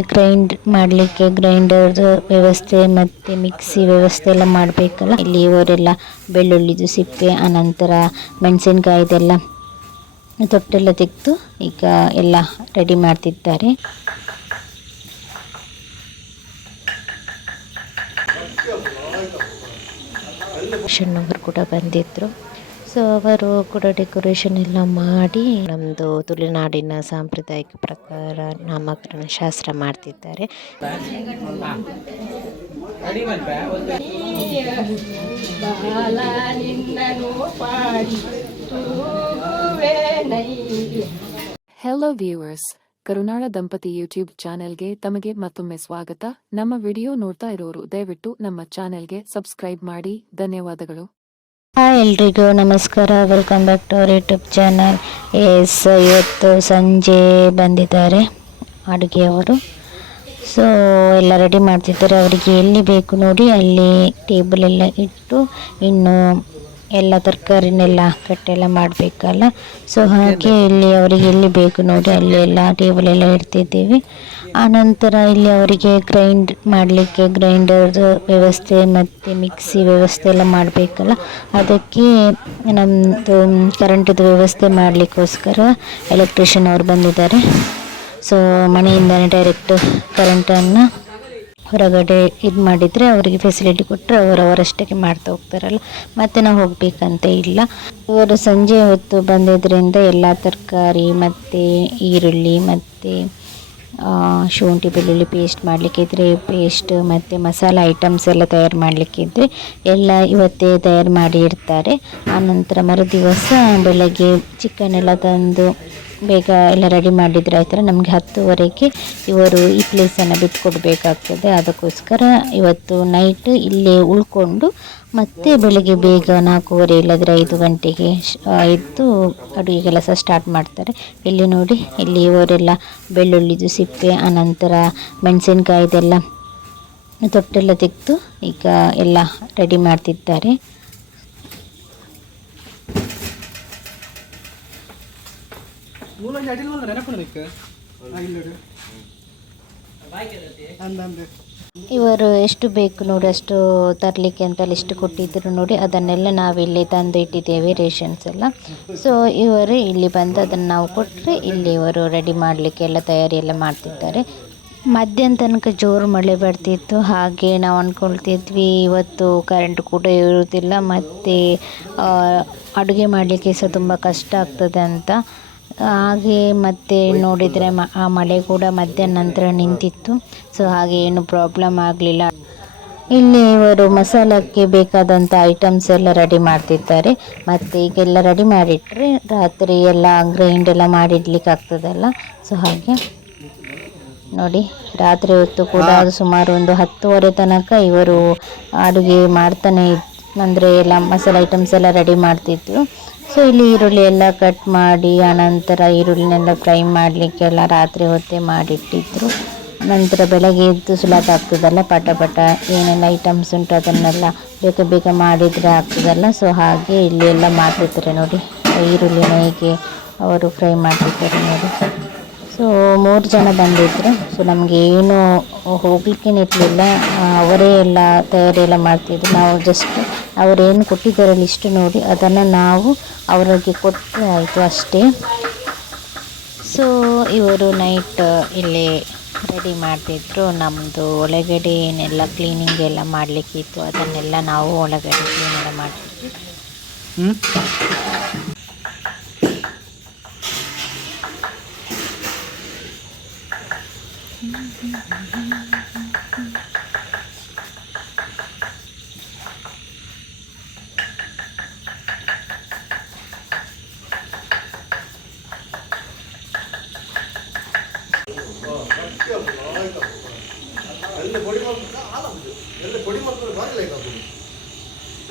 Grind ಮಾಡಲಿಕ್ಕೆ grinder ವ್ಯವಸ್ಥೆ ಮತ್ತು ಮಿಕ್ಸಿ ವ್ಯವಸ್ಥೆ ಎಲ್ಲ ಮಾಡಬೇಕಲ್ಲ. ಇಲ್ಲಿ ಇವರೆಲ್ಲ ಬೆಳ್ಳುಳ್ಳಿದು ಸಿಪ್ಪೆ ಅನಂತರ ಮೆಣಸಿನ್ಕಾಯ್ದೆಲ್ಲ ತೊಟ್ಟೆಲ್ಲ ತೆಗೆದು ಈಗ ಎಲ್ಲ ರೆಡಿ ಮಾಡ್ತಿದ್ದಾರೆ. ಶಣ್ಣವರು ಕೂಡ ಬಂದಿದ್ದರು ಸೊ ಅವರು ಕೂಡ ಡೆಕೋರೇಷನ್ ಎಲ್ಲ ಮಾಡಿ ನಮ್ಮದು ತುಳುನಾಡಿನ ಸಾಂಪ್ರದಾಯಿಕ ಪ್ರಕಾರ ನಾಮಕರಣ ಶಾಸ್ತ್ರ ಮಾಡ್ತಿದ್ದಾರೆ. ಹೆಲೋ ವ್ಯೂವರ್ಸ್ ಕರುನಾಳ ದಂಪತಿ ಯೂಟ್ಯೂಬ್ ಚಾನೆಲ್ಗೆ ತಮಗೆ ಮತ್ತೊಮ್ಮೆ ಸ್ವಾಗತ. ನಮ್ಮ ವಿಡಿಯೋ ನೋಡ್ತಾ ಇರೋರು ದಯವಿಟ್ಟು ನಮ್ಮ ಚಾನೆಲ್ಗೆ ಸಬ್ಸ್ಕ್ರೈಬ್ ಮಾಡಿ. ಧನ್ಯವಾದಗಳು. ಹಾಯ್ ಎಲ್ರಿಗೂ ನಮಸ್ಕಾರ. Welcome back to our YouTube channel S ಇವತ್ತು ಸಂಜೆ ಬಂದಿದ್ದಾರೆ ಅಡುಗೆಯವರು ಸೊ ಎಲ್ಲ ರೆಡಿ ಮಾಡ್ತಿದ್ದಾರೆ. ಅವರಿಗೆ ಎಲ್ಲಿ ಬೇಕು ನೋಡಿ ಅಲ್ಲಿ ಟೇಬಲ್ ಎಲ್ಲ ಇಟ್ಟು ಇನ್ನು ಎಲ್ಲ ತರಕಾರಿನೆಲ್ಲ ಕಟ್ಟೆಲ್ಲ ಮಾಡಬೇಕಲ್ಲ. ಸೊ ಹಾಗೆ ಇಲ್ಲಿ ಅವರಿಗೆ ಎಲ್ಲಿ ಬೇಕು ನೋಡಿ ಅಲ್ಲಿ ಎಲ್ಲ ಟೇಬಲ್ ಎಲ್ಲ ಇಡ್ತಿದ್ದೀವಿ. ಆನಂತರ ಇಲ್ಲಿ ಅವರಿಗೆ ಗ್ರೈಂಡ್ ಮಾಡಲಿಕ್ಕೆ ಗ್ರೈಂಡರ್ ವ್ಯವಸ್ಥೆ ಮತ್ತು ಮಿಕ್ಸಿ ವ್ಯವಸ್ಥೆ ಎಲ್ಲ ಮಾಡಬೇಕಲ್ಲ? ಅದಕ್ಕೆ ನಮ್ಮದು ಕರೆಂಟಿದು ವ್ಯವಸ್ಥೆ ಮಾಡಲಿಕ್ಕೋಸ್ಕರ ಎಲೆಕ್ಟ್ರಿಷಿಯನ್ ಅವರು ಬಂದಿದ್ದಾರೆ. ಸೊ ಮನೆಯಿಂದನೇ ಡೈರೆಕ್ಟ್ ಕರೆಂಟನ್ನು ಹೊರಗಡೆ ಇದು ಮಾಡಿದರೆ ಅವರಿಗೆ ಫೆಸಿಲಿಟಿ ಕೊಟ್ಟರೆ ಅವರು ಅವರಷ್ಟಕ್ಕೆ ಮಾಡ್ತಾ ಹೋಗ್ತಾರಲ್ಲ? ಮತ್ತೆ ನಾವು ಹೋಗಬೇಕಂತ ಇಲ್ಲ. ಇವರು ಸಂಜೆ ಹೊತ್ತು ಬಂದಿದ್ದರಿಂದ ಎಲ್ಲ ತರಕಾರಿ ಮತ್ತು ಈರುಳ್ಳಿ ಮತ್ತು ಶುಂಠಿ, ಬೆಳ್ಳುಳ್ಳಿ ಪೇಸ್ಟ್ ಮಾಡಲಿಕ್ಕಿದ್ರೆ ಪೇಸ್ಟ್ ಮತ್ತು ಮಸಾಲೆ ಐಟಮ್ಸ್ ಎಲ್ಲ ತಯಾರು ಮಾಡಲಿಕ್ಕಿದ್ರೆ ಎಲ್ಲ ಇವತ್ತೇ ತಯಾರು ಮಾಡಿ ಇಡ್ತಾರೆ. ಆನಂತರ ಮರುದಿವಸ ಬೆಳಗ್ಗೆ ಚಿಕನ್ ಎಲ್ಲ ತಂದು ಬೇಗ ಎಲ್ಲ ರೆಡಿ ಮಾಡಿದ್ರೆ ಆಯ್ತಾರೆ ನಮಗೆ ಹತ್ತುವರೆಗೆ ಇವರು ಈ ಪ್ಲೇಸನ್ನು ಬಿಟ್ಕೊಡ್ಬೇಕಾಗ್ತದೆ. ಅದಕ್ಕೋಸ್ಕರ ಇವತ್ತು ನೈಟ್ ಇಲ್ಲೇ ಉಳ್ಕೊಂಡು ಮತ್ತೆ ಬೆಳಗ್ಗೆ ಬೇಗ ನಾಲ್ಕೂವರೆ ಇಲ್ಲದ್ರೆ ಐದು ಗಂಟೆಗೆ ಎದ್ದು ಅಡುಗೆ ಕೆಲಸ ಸ್ಟಾರ್ಟ್ ಮಾಡ್ತಾರೆ. ಇಲ್ಲಿ ನೋಡಿ, ಇಲ್ಲಿ ಇವರೆಲ್ಲ ಬೆಳ್ಳುಳ್ಳಿದು ಸಿಪ್ಪೆ ಆನಂತರ ಮೆಣಸಿನ್ಕಾಯ್ದೆಲ್ಲ ತೊಟ್ಟೆಲ್ಲ ತೆಗೆದು ಈಗ ಎಲ್ಲ ರೆಡಿ ಮಾಡ್ತಿದ್ದಾರೆ. ಅಡಿಲ್ ಇವರು ಎಷ್ಟು ಬೇಕು ನೋಡಿ, ಅಷ್ಟು ತರಲಿಕ್ಕೆ ಅಂತ ಲಿಸ್ಟ್ ಕೊಟ್ಟಿದ್ದರು ನೋಡಿ, ಅದನ್ನೆಲ್ಲ ನಾವಿಲ್ಲಿ ತಂದು ಇಟ್ಟಿದ್ದೇವೆ ರೇಷನ್ಸ್ ಎಲ್ಲ. ಸೊ ಇವರು ಇಲ್ಲಿ ಬಂದು ಅದನ್ನು ನಾವು ಕೊಟ್ಟರೆ ಇಲ್ಲಿ ಇವರು ರೆಡಿ ಮಾಡಲಿಕ್ಕೆ ಎಲ್ಲ ತಯಾರಿ ಎಲ್ಲ ಮಾಡ್ತಿದ್ದಾರೆ. ಮಧ್ಯಾಹ್ನ ತನಕ ಜೋರು ಮಳೆ ಬರ್ತಿತ್ತು, ಹಾಗೆ ನಾವು ಅಂದ್ಕೊಳ್ತಿದ್ವಿ ಇವತ್ತು ಕರೆಂಟ್ ಕೂಡ ಇರುವುದಿಲ್ಲ ಮತ್ತು ಅಡುಗೆ ಮಾಡಲಿಕ್ಕೆ ಸಹ ತುಂಬ ಕಷ್ಟ ಆಗ್ತದೆ ಅಂತ. ಹಾಗೆ ಮತ್ತೆ ನೋಡಿದರೆ ಮ ಆ ಮಳೆ ಕೂಡ ಮಧ್ಯಾಹ್ನ ನಂತರ ನಿಂತಿತ್ತು. ಸೊ ಹಾಗೆ ಏನು ಪ್ರಾಬ್ಲಮ್ ಆಗಲಿಲ್ಲ. ಇಲ್ಲಿ ಇವರು ಮಸಾಲಕ್ಕೆ ಬೇಕಾದಂಥ ಐಟಮ್ಸ್ ಎಲ್ಲ ರೆಡಿ ಮಾಡ್ತಿದ್ದಾರೆ. ಮತ್ತು ಈಗೆಲ್ಲ ರೆಡಿ ಮಾಡಿಟ್ರೆ ರಾತ್ರಿ ಎಲ್ಲ ಗ್ರೈಂಡ್ ಎಲ್ಲ ಮಾಡಿಡ್ಲಿಕ್ಕೆ ಆಗ್ತದಲ್ಲ. ಸೊ ಹಾಗೆ ನೋಡಿ ರಾತ್ರಿ ಹೊತ್ತು ಕೂಡ ಸುಮಾರು ಒಂದು ಹತ್ತುವರೆ ತನಕ ಇವರು ಅಡುಗೆ ಮಾಡ್ತಾನೆ ಇತ್ತು ಅಂದರೆ ಎಲ್ಲ ಮಸಾಲೆ ಐಟಮ್ಸ್ ಎಲ್ಲ ರೆಡಿ ಮಾಡ್ತಿದ್ರು. ಸೊ, ಇಲ್ಲಿ ಈರುಳ್ಳಿ ಎಲ್ಲ ಕಟ್ ಮಾಡಿ, ಆನಂತರ ಈರುಳ್ಳಿನೆಲ್ಲ ಫ್ರೈ ಮಾಡಲಿಕ್ಕೆಲ್ಲ ರಾತ್ರಿ ಹೊತ್ತೇ ಮಾಡಿಟ್ಟಿದ್ರು. ನಂತರ ಬೆಳಗ್ಗೆ ಎದ್ದು ಸುಲಭ ಆಗ್ತದಲ್ಲ ಪಟ ಪಟ ಏನೆಲ್ಲ ಐಟಮ್ಸ್ ಉಂಟು ಅದನ್ನೆಲ್ಲ ಬೇಗ ಬೇಗ ಮಾಡಿದರೆ ಆಗ್ತದಲ್ಲ. ಸೊ, ಹಾಗೆ ಇಲ್ಲಿ ಎಲ್ಲ ಮಾಡ್ತಿರ್ತಾರೆ ನೋಡಿ. ಈರುಳ್ಳಿನ ಹೇಗೆ ಅವರು ಫ್ರೈ ಮಾಡ್ತಿದ್ದಾರೆ ನೋಡಿ. ಸೊ, ಮೂರು ಜನ ಬಂದಿದ್ದರು ಸೊ, ನಮಗೆ ಏನು ಹೋಗ್ಲಿಕ್ಕೇನಿರಲಿಲ್ಲ ಅವರೇ ಎಲ್ಲ ತಯಾರಿ ಎಲ್ಲ ಮಾಡ್ತಿದ್ರು. ನಾವು ಜಸ್ಟ್ ಅವರೇನು ಕೊಟ್ಟಿದ್ದಾರೆ ಲಿಸ್ಟ್ ನೋಡಿ, ಅದನ್ನು ನಾವು ಅವರಿಗೆ ಕೊಟ್ಟರೆ ಆಯಿತು ಅಷ್ಟೇ. ಸೊ ಇವರು ನೈಟ್ ಇಲ್ಲಿ ರೆಡಿ ಮಾಡ್ತಿದ್ರು. ನಮ್ಮದು ಒಳಗಡೆ ಏನೆಲ್ಲ ಕ್ಲೀನಿಂಗ್ ಎಲ್ಲ ಮಾಡಲಿಕ್ಕಿತ್ತು ಅದನ್ನೆಲ್ಲ ನಾವು ಒಳಗಡೆ ಕ್ಲೀನ್ ಎಲ್ಲ ಮಾಡ್ತೀವಿ ಹ್ಞೂ ಎಲ್ಲ ಪೊಡಿ ಮಾಡ್ಬೇಕು ಆಲಂದು ಎಲ್ಲ ಪೊಡಿ ಮಾಡ್ಕೊಂಡು ಭಾರಿ ಲೈಕ್ ಆಗ್ತದೆ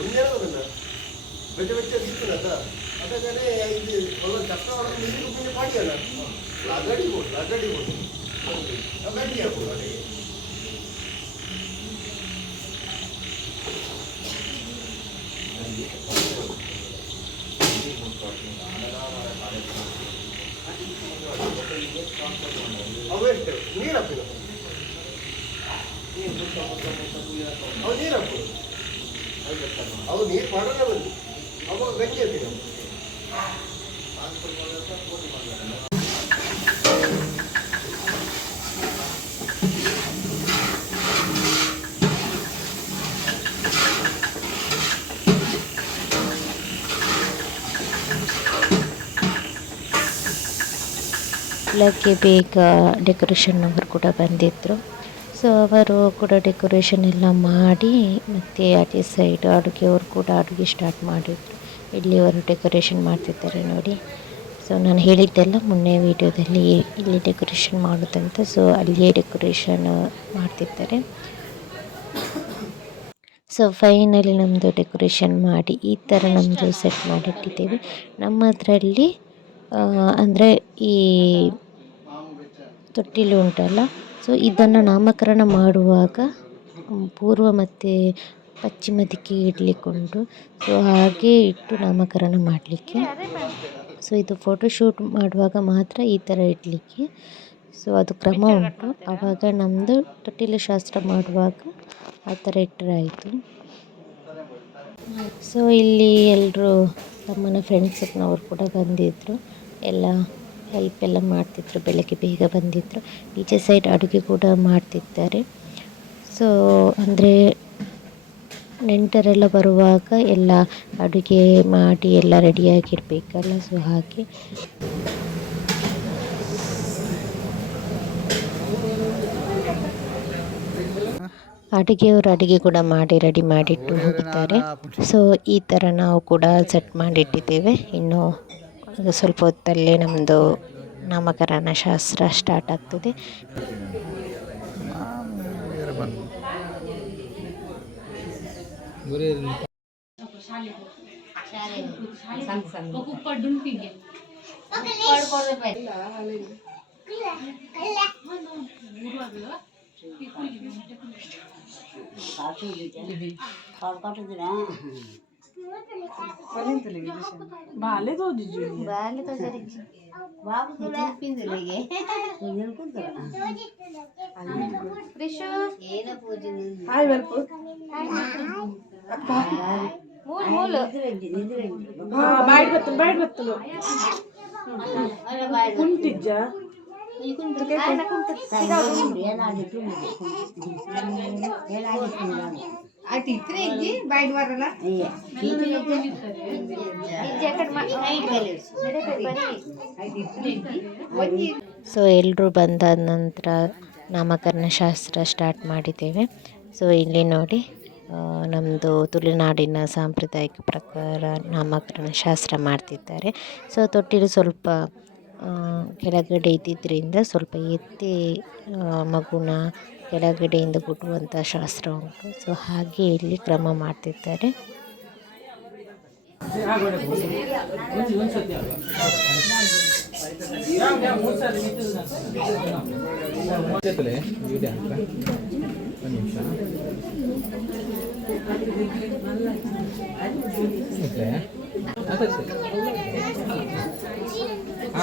ಒಂದೇ ಅದನ್ನ ಬೆಟ್ಟ ಬೆಟ್ಟ ಸಿಕ್ಕದ ಅದಕ್ಕೆ ಇದು ಒಳ್ಳೆ ಕಷ್ಟ ಮಾಡೋದು ಇದು ಪುಣ್ಯ ಮಾಡಿಯಲ್ಲ ಲಗಡಿ ಕೊಡು ಅವೆಷ್ಟು ನೀರು ಹಾಕಿದ ಅವು ನೀರು ಹಾಕೋದು ಅವು ನೀರು ಮಾಡೋದೇ ಬಂದು ಅವಾಗ ಗಂಜಿ ಹಾಕಿದೆ ಬೆಳಗ್ಗೆ ಬೇಗ ಡೆಕೋರೇಷನ್ನವರು ಕೂಡ ಬಂದಿದ್ದರು ಸೊ ಅವರು ಕೂಡ ಡೆಕೋರೇಷನ್ ಎಲ್ಲ ಮಾಡಿ, ಮತ್ತು ಆಚೆ ಸೈಡ್ ಅಡುಗೆಯವರು ಕೂಡ ಅಡುಗೆ ಸ್ಟಾರ್ಟ್ ಮಾಡಿದ್ರು. ಇಲ್ಲಿ ಅವರು ಡೆಕೋರೇಷನ್ ಮಾಡ್ತಿದ್ದಾರೆ ನೋಡಿ. ಸೊ ನಾನು ಹೇಳಿದ್ದೆಲ್ಲ ಮೊನ್ನೆ ವೀಡಿಯೋದಲ್ಲಿ ಇಲ್ಲಿ ಡೆಕೋರೇಷನ್ ಮಾಡೋದಂತ ಸೊ ಅಲ್ಲಿಯೇ ಡೆಕೋರೇಷನ್ ಮಾಡ್ತಿದ್ದಾರೆ. ಸೊ ಫೈನಲಿ ನಮ್ಮದು ಡೆಕೋರೇಷನ್ ಮಾಡಿ, ಈ ಥರ ನಮ್ಮದು ಸೆಟ್ ಮಾಡಿಟ್ಟಿದ್ದೇವೆ ನಮ್ಮದರಲ್ಲಿ ಅಂದರೆ ಈ ತೊಟ್ಟಿಲು ಉಂಟಲ್ಲ? ಸೊ ಇದನ್ನು ನಾಮಕರಣ ಮಾಡುವಾಗ ಪೂರ್ವ ಮತ್ತು ಪಶ್ಚಿಮ ದಿಕ್ಕಿಗೆ ಇಡಲಿಕ್ಕುಂಟು. ಸೊ ಹಾಗೆ ಇಟ್ಟು ನಾಮಕರಣ ಮಾಡಲಿಕ್ಕೆ. ಸೊ ಇದು ಫೋಟೋಶೂಟ್ ಮಾಡುವಾಗ ಮಾತ್ರ ಈ ಥರ ಇಡಲಿಕ್ಕೆ. ಸೊ ಅದು ಕ್ರಮ ಉಂಟು. ಆವಾಗ ನಮ್ಮದು ತೊಟ್ಟಿಲು ಶಾಸ್ತ್ರ ಮಾಡುವಾಗ ಆ ಥರ ಇಟ್ಟರೆ ಆಯಿತು ಸೊ ಇಲ್ಲಿ ಎಲ್ಲರೂ ತಮ್ಮನ ಫ್ರೆಂಡ್ಸ್ನವ್ರು ಕೂಡ ಬಂದಿದ್ದರು ಎಲ್ಲ ಹೆಲ್ಪ್ ಎಲ್ಲ ಮಾಡ್ತಿದ್ರು, ಬೆಳಗ್ಗೆ ಬೇಗ ಬಂದಿದ್ದರು ಈಚೆ ಸೈಡ್ ಅಡುಗೆ ಕೂಡ ಮಾಡ್ತಿದ್ದಾರೆ. ಸೊ ಅಂದರೆ ನೆಂಟರೆಲ್ಲ ಬರುವಾಗ ಎಲ್ಲ ಅಡುಗೆ ಮಾಡಿ ಎಲ್ಲ ರೆಡಿಯಾಗಿರಬೇಕಲ್ಲ ಸೊ ಹಾಗೆ. ಅಡುಗೆಯವರು ಅಡುಗೆ ಕೂಡ ಮಾಡಿ ರೆಡಿ ಮಾಡಿಟ್ಟು ಹೋಗುತ್ತಾರೆ ಸೊ ಈ ಥರ ನಾವು ಕೂಡ ಸೆಟ್ ಮಾಡಿಟ್ಟಿದ್ದೇವೆ ಇನ್ನು ಸ್ವಲ್ಪ ಹೊತ್ತಲ್ಲೇ ನಮ್ಮದು ನಾಮಕರಣ ಶಾಸ್ತ್ರ ಸ್ಟಾರ್ಟ್ ಆಗ್ತದೆ. ಹಾಯ್ ಬರ್ಪು ಬಾಯ್ಡ್ ಬತ್ತು ಬಾಯ್ಡ್ ಬತ್ತು ಕುಂಟಿಜ್ಜ ಆಯ್ತು ಇತ್ರ ಇಜ್ಜಿ ಬಾಯ್ಡ್ ಬರಲ್ಲ ಸೊ ಎಲ್ಲರೂ ಬಂದಾದ ನಂತರ ನಾಮಕರಣ ಶಾಸ್ತ್ರ ಸ್ಟಾರ್ಟ್ ಮಾಡಿದ್ದೇವೆ. ಸೊ ಇಲ್ಲಿ ನೋಡಿ ನಮ್ಮದು ತುಳುನಾಡಿನ ಸಾಂಪ್ರದಾಯಿಕ ಪ್ರಕಾರ ನಾಮಕರಣ ಶಾಸ್ತ್ರ ಮಾಡ್ತಿದ್ದಾರೆ. ಸೊ ತೊಟ್ಟಿಲು ಸ್ವಲ್ಪ ಕೆಳಗಡೆ ಇದ್ದಿದ್ದರಿಂದ ಸ್ವಲ್ಪ ಎತ್ತಿ ಮಗುನ ಕೆಳಗಡೆಯಿಂದ ಗುಡುವಂಥ ಶಾಸ್ತ್ರ ಉಂಟು. ಸೊ ಹಾಗೆ ಇಲ್ಲಿ ಕ್ರಮ ಮಾಡ್ತಿದ್ದಾರೆ.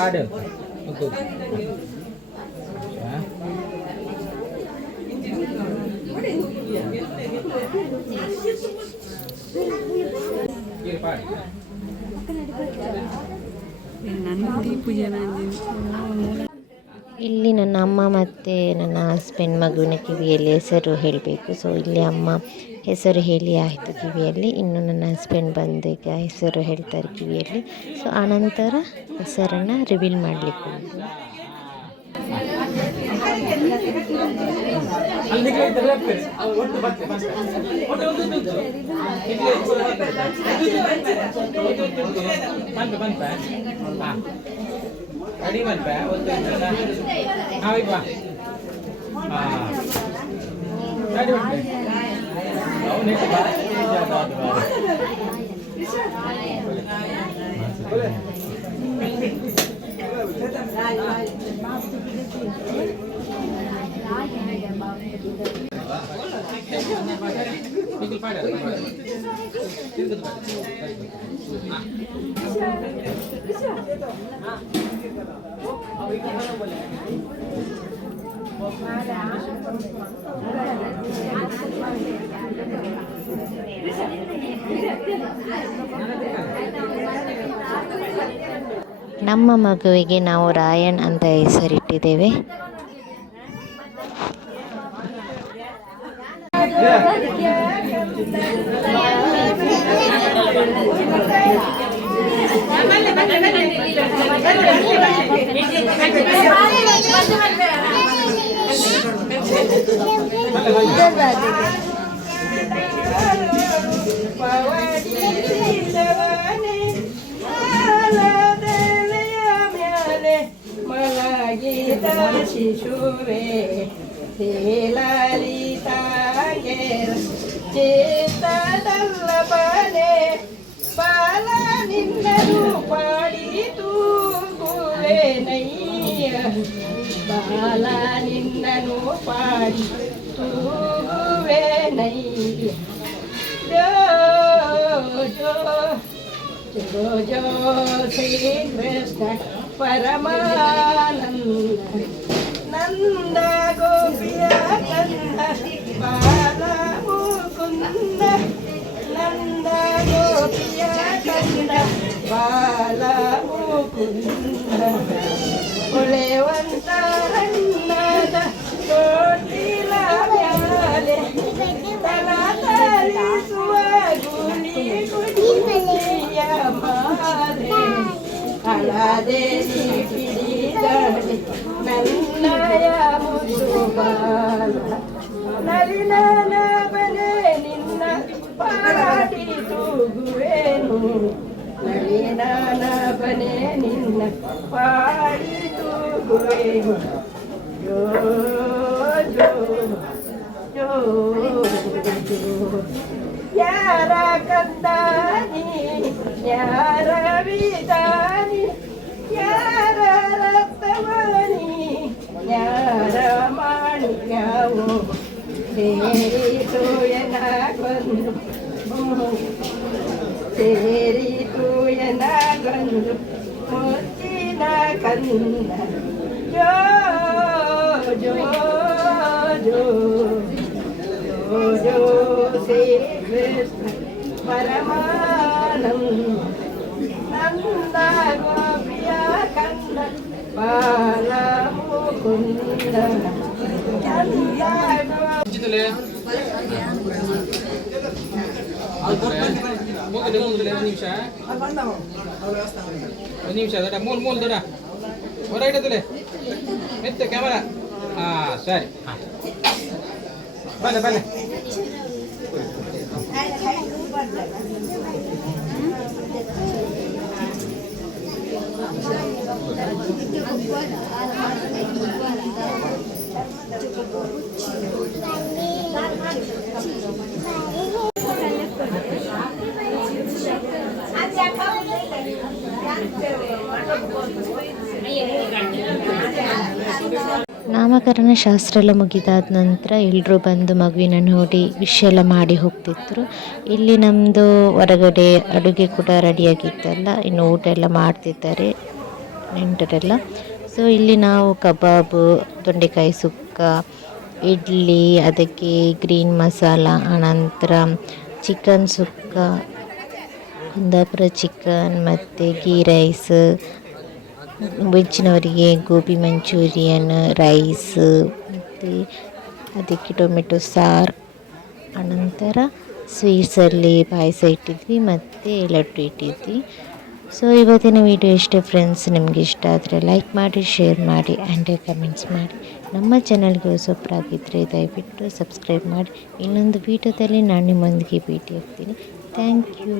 ಆಡ ಇಲ್ಲಿ ನನ್ನ ಅಮ್ಮ ಮತ್ತು ನನ್ನ ಹಸ್ಬೆಂಡ್ ಮಗುವಿನ ಕಿವಿಯಲ್ಲಿ ಹೆಸರು ಹೇಳಬೇಕು. ಸೊ ಇಲ್ಲಿ ಅಮ್ಮ ಹೆಸರು ಹೇಳಿ ಆಯಿತು ಕಿವಿಯಲ್ಲಿ. ಇನ್ನು ನನ್ನ ಹಸ್ಬೆಂಡ್ ಬಂದು ಈಗ ಹೆಸರು ಹೇಳ್ತಾರೆ ಕಿವಿಯಲ್ಲಿ. ಸೊ ಆನಂತರ ಹೆಸರನ್ನು ರಿವೀಲ್ ಮಾಡಲಿಕ್ಕೆ ಅಲ್ಲಿಗೆ ಇದ್ರೆ ಒಟ್ಟು ಬತ್ತೆ ಒಟ್ಟು ಒಂದು ತುತ್ತು ಇಲ್ಲಿ ಬಂತ ಬಂತ ಹಾ ರೆಡಿ ಬಂತ ಒಂದು ಹಾ ಈಗ ಹಾ ರೆಡಿ ಬಂತ ಅವನೇ ಬಾರಿ ಜಾದಾದ ಬಾರಿ ನಮ್ಮ ಮಗುವಿಗೆ ನಾವು ರಾಯಣ್ ಅಂತ ಹೆಸರಿಟ್ಟಿದ್ದೇವೆ. Malah kita sih sure, ಚೇತದಲ್ಲಪನೆ ಬಾಲ ನಿನ್ನನು ಪಾಡಿ ತೂಗುವೆ ನಯ್ಯ ಬಾಲ ನಿನ್ನನು ಪಾಡಿ ತೂಗುವೆ ನಯ್ಯ ಜೋ ಜೋ ಜೋ ಜೋ ಶ್ರೀ ಕೃಷ್ಣ ಪರಮಾನಂದ ನಂದ ಗೋಪಿಯ ಕಂದ ಬಾಲ ಮುಕುಂದ ನಂದ ಗೋಪಿಯ ಕಂದ ಬಾಲ ಮುಕುಂದ ಹೊಳೆವಂತ ರನ್ನದ ಕೋಟಿಲ ಮ್ಯಾಲೆ ತಲ ತಲಿಸುವ ಗುಳಿ ಗುಡಿಯ ಮಾರೆ ಅಳದೆ ಹಿಡಿದಡೆ ನನ್ನಯ ಮುದ್ದು ಬಾಲ ನಲಿನ ಬಲೆ ನಿನ್ನ ಪಾಡಿ ತೂಗುವೇನು ನಲಿನ ಬನೆ ನಿನ್ನ ಪಾಡಿ ತೂಗುವೇನು ಜೋ ಜೋ ಜೋ ಜೋ ಯಾರ ಕಂದಾನಿ ಯಾರ ವಿದಾನಿ ಯಾರ ರಕ್ತವಾಣಿ ಯಾರ ಮಾಣಿಕ್ಯಾವು ಸೇರಿತು ಎನಾಗೊಂದು ಸೇರಿತು ಎನಾಗೊಂದು ಮುತ್ತಿನ ಕಂದ ಜೋ ಜೋ ಜೋ ಜೋ ಜೋ ಶ್ರೀ ಕೃಷ್ಣ ಪರಮಾನಂದ ನಂದ ಗೋಪಿಯ ಕಂದ ಬಾಲ ಮುಕುಂದ ಚಂದ ಹಂಚಿತಲೆ ಮೂಗದೆ ಮೂಗದೆ ಒಂದು ನಿಮಿಷ ಒಂದು ನಿಮಿಷ ದಡ ಮೂಲ ಮೂಲ ದಡ ಹೊರ ಇಡದಲೆ ಮೆತ್ತ ಕ್ಯಾಮರಾ ಹಾ ಸರಿ. ಹಾ. ಬನ್ನಿ ಬನ್ನಿ. ನಾಮಕರಣ ಶಾಸ್ತ್ರ ಎಲ್ಲ ಮುಗಿದಾದ ನಂತರ ಎಲ್ಲರೂ ಬಂದು ಮಗುವಿನ ನೋಡಿ ವಿಶ್ ಎಲ್ಲ ಮಾಡಿ ಹೋಗ್ತಿದ್ರು. ಇಲ್ಲಿ ನಮ್ಮದು ಹೊರಗಡೆ ಅಡುಗೆ ಕೂಡ ರೆಡಿಯಾಗಿತ್ತಲ್ಲ ಇನ್ನು ಊಟ ಎಲ್ಲ ಮಾಡ್ತಿದ್ದಾರೆ ನೆಂಟರೆಲ್ಲ. ಸೊ ಇಲ್ಲಿ ನಾವು ಕಬಾಬು, ತೊಂಡೆಕಾಯಿ ಸುಕ್ಕ ಇಡ್ಲಿ, ಅದಕ್ಕೆ ಗ್ರೀನ್ ಮಸಾಲ ಅನಂತರ ಚಿಕನ್ ಸುಕ್ಕ, ಕುಂದಾಪುರ ಚಿಕನ್ ಮತ್ತು ಗೀ ರೈಸ್ ವೆಜ್ಜಿನವರಿಗೆ ಗೋಬಿ ಮಂಚೂರಿಯನ್ ರೈಸ್ ಮತ್ತು ಅದಕ್ಕೆ ಟೊಮೆಟೊ ಸಾರು. ಅನಂತರ ಸ್ವೀಟ್ಸಲ್ಲಿ ಪಾಯಸ ಇಟ್ಟಿದ್ವಿ, ಮತ್ತು ಲಡ್ಡು ಇಟ್ಟಿದ್ವಿ. ಸೊ ಇವತ್ತಿನ ವಿಡಿಯೋ ಇಷ್ಟೇ ಫ್ರೆಂಡ್ಸ್ ನಿಮಗೆ ಇಷ್ಟ ಆದರೆ ಲೈಕ್ ಮಾಡಿ ಶೇರ್ ಮಾಡಿ ಆ್ಯಂಡ್ ಕಮೆಂಟ್ಸ್ ಮಾಡಿ. ನಮ್ಮ ಚಾನಲ್ಗೆ ಸೊಪ್ಪರಾಗಿದ್ದರೆ ದಯವಿಟ್ಟು ಸಬ್ಸ್ಕ್ರೈಬ್ ಮಾಡಿ. ಇನ್ನೊಂದು ವೀಡಿಯೋದಲ್ಲಿ ನಾನು ನಿಮ್ಮೊಂದಿಗೆ ಭೇಟಿ ಆಗ್ತೀನಿ ಥ್ಯಾಂಕ್ ಯು